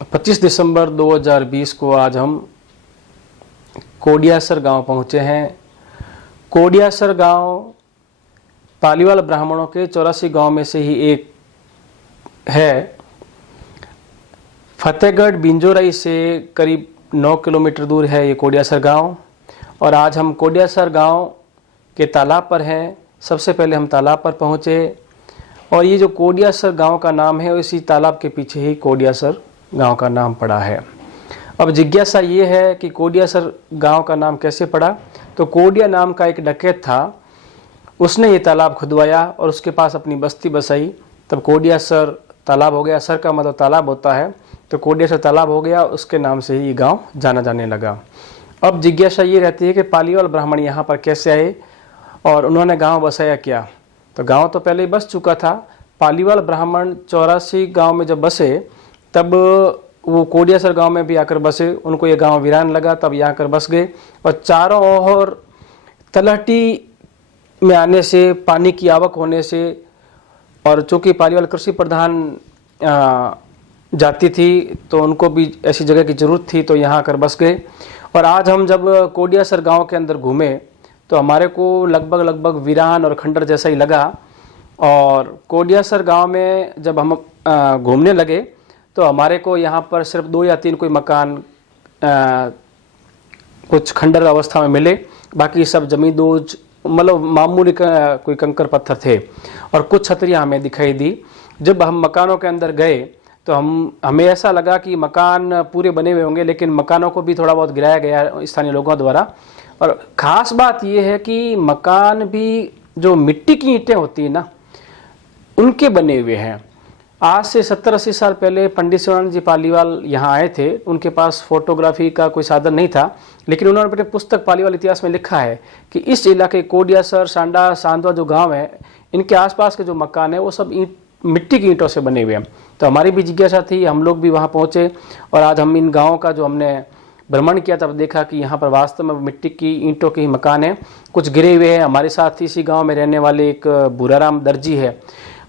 25 दिसंबर 2020 को आज हम कोडियासर गांव पहुंचे हैं। कोडियासर गांव पालीवाल ब्राह्मणों के 84 गांव में से ही एक है। फतेहगढ़ बिंजोराई से करीब 9 किलोमीटर दूर है ये कोडियासर गांव। और आज हम कोडियासर गांव के तालाब पर हैं। सबसे पहले हम तालाब पर पहुंचे और ये जो कोडियासर गांव का नाम है इसी तालाब के पीछे ही कोडियासर गांव का नाम पड़ा है। अब जिज्ञासा ये है कि कोडियासर गांव का नाम कैसे पड़ा। तो कोडिया नाम का एक डकैत था, उसने ये तालाब खुदवाया और उसके पास अपनी बस्ती बसाई, तब कोडियासर तालाब हो गया। सर का मतलब तालाब होता है, तो कोडियासर तालाब हो गया, उसके नाम से ही ये गांव जाना जाने लगा। अब जिज्ञासा ये रहती है कि पालीवाल ब्राह्मण यहाँ पर कैसे आए और उन्होंने गांव बसाया क्या। तो गांव तो पहले ही बस चुका था। पालीवाल ब्राह्मण 84 गांव में जब बसे तब वो कोडियासर गांव में भी आकर बसे। उनको ये गांव वीरान लगा, तब यहाँ आकर बस गए। और चारों ओर तलहटी में आने से, पानी की आवक होने से, और चूँकि पालीवाल कृषि प्रधान जाति थी तो उनको भी ऐसी जगह की ज़रूरत थी, तो यहाँ आकर बस गए। और आज हम जब कोडियासर गांव के अंदर घूमे तो हमारे को लगभग वीरान और खंडर जैसा ही लगा। और कोडियासर गांव में जब हम घूमने लगे तो हमारे को यहाँ पर सिर्फ 2 या 3 कोई मकान कुछ खंडर अवस्था में मिले, बाकी सब जमींदोज मतलब मामूली कोई कंकर पत्थर थे। और कुछ छतरियाँ हमें दिखाई दी। जब हम मकानों के अंदर गए तो हमें ऐसा लगा कि मकान पूरे बने हुए होंगे, लेकिन मकानों को भी थोड़ा बहुत गिराया गया स्थानीय लोगों द्वारा। और ख़ास बात यह है कि मकान भी जो मिट्टी की ईंटें होती हैं ना, उनके बने हुए हैं। आज से 70-80 साल पहले पंडित शिवानंद जी पालीवाल यहाँ आए थे। उनके पास फोटोग्राफी का कोई साधन नहीं था, लेकिन उन्होंने अपने पुस्तक पालीवाल इतिहास में लिखा है कि इस इलाके कोडियासर, सांडा, सांदवा जो गांव है, इनके आसपास के जो मकान है वो सब मिट्टी की ईंटों से बने हुए हैं। तो हमारी भी जिज्ञासा थी, हम लोग भी वहाँ पहुँचे और आज हम इन गाँव का जो हमने भ्रमण किया तब देखा कि यहाँ पर वास्तव में मिट्टी की ईंटों के ही मकान हैं, कुछ गिरे हुए हैं। हमारे साथ इसी गाँव में रहने वाले एक भूराराम दर्जी है,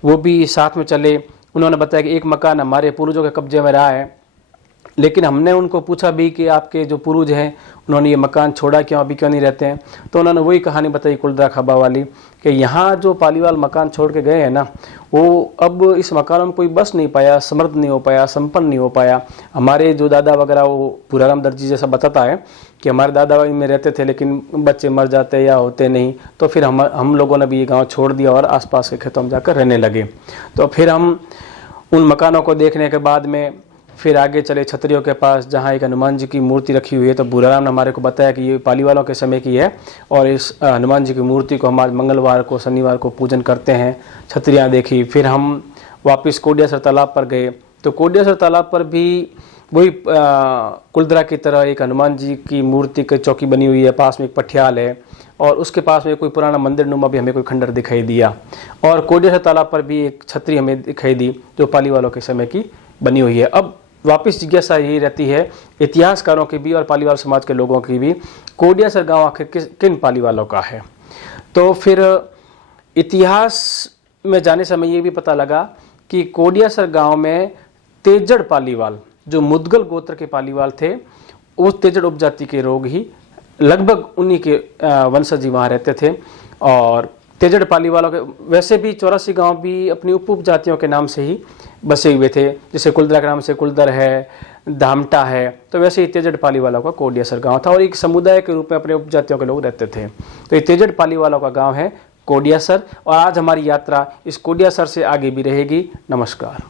वो भी साथ में चले। उन्होंने बताया कि एक मकान हमारे पूर्वजों के कब्जे में रहा है, लेकिन हमने उनको पूछा भी कि आपके जो पूर्वज हैं उन्होंने ये मकान छोड़ा क्यों, अभी क्यों नहीं रहते हैं। तो उन्होंने वही कहानी बताई कुलदरा खबा वाली कि यहाँ जो पालीवाल मकान छोड़ के गए हैं ना, वो अब इस मकान में कोई बस नहीं पाया, समृद्ध नहीं हो पाया, संपन्न नहीं हो पाया। हमारे जो दादा वगैरह, वो भूराराम दर्जी जैसा बताता है कि हमारे दादा इनमें रहते थे, लेकिन बच्चे मर जाते या होते नहीं, तो फिर हम लोगों ने भी ये गाँव छोड़ दिया और आसपास के खेतों में जाकर रहने लगे। तो फिर हम उन मकानों को देखने के बाद में फिर आगे चले छतरियों के पास, जहाँ एक हनुमान जी की मूर्ति रखी हुई है। तो भूराराम ने हमारे को बताया कि ये पालीवालों के समय की है और इस हनुमान जी की मूर्ति को हम आज मंगलवार को, शनिवार को पूजन करते हैं। छतरियाँ देखी। फिर हम वापस कोडियासर तालाब पर गए तो कोडियासर तालाब पर भी वही कुलदरा की तरह एक हनुमान जी की मूर्ति की चौकी बनी हुई है, पास में एक पठियाल है और उसके पास में कोई पुराना मंदिर नुमा भी हमें कोई खंडर दिखाई दिया। और कोडियासर तालाब पर भी एक छतरी हमें दिखाई दी जो पालीवालों के समय की बनी हुई है। अब वापस जिज्ञासा यही रहती है इतिहासकारों की भी और पालीवाल समाज के लोगों की भी, कोडियासर गांव आखिर किन पालीवालों का है। तो फिर इतिहास में जाने समय ये भी पता लगा कि कोडियासर गांव में तेजड़ पालीवाल, जो मुदगल गोत्र के पालीवाल थे, वो तेजड़ उपजाति के लोग ही लगभग उन्हीं के वंशज ही वहाँ रहते थे। और तेजड़ पालीवालों के वैसे भी 84 गांव भी अपनी उप जातियों के नाम से ही बसे हुए थे, जैसे कुलदरा के नाम से कुलदर है, धामटा है, तो वैसे ही तेजड़ पालीवालों का कोडियासर गांव था और एक समुदाय के रूप में अपने उपजातियों के लोग रहते थे। तो ये तेजड़ पालीवालों का गांव है कोडियासर। और आज हमारी यात्रा इस कोडियासर से आगे भी रहेगी। नमस्कार।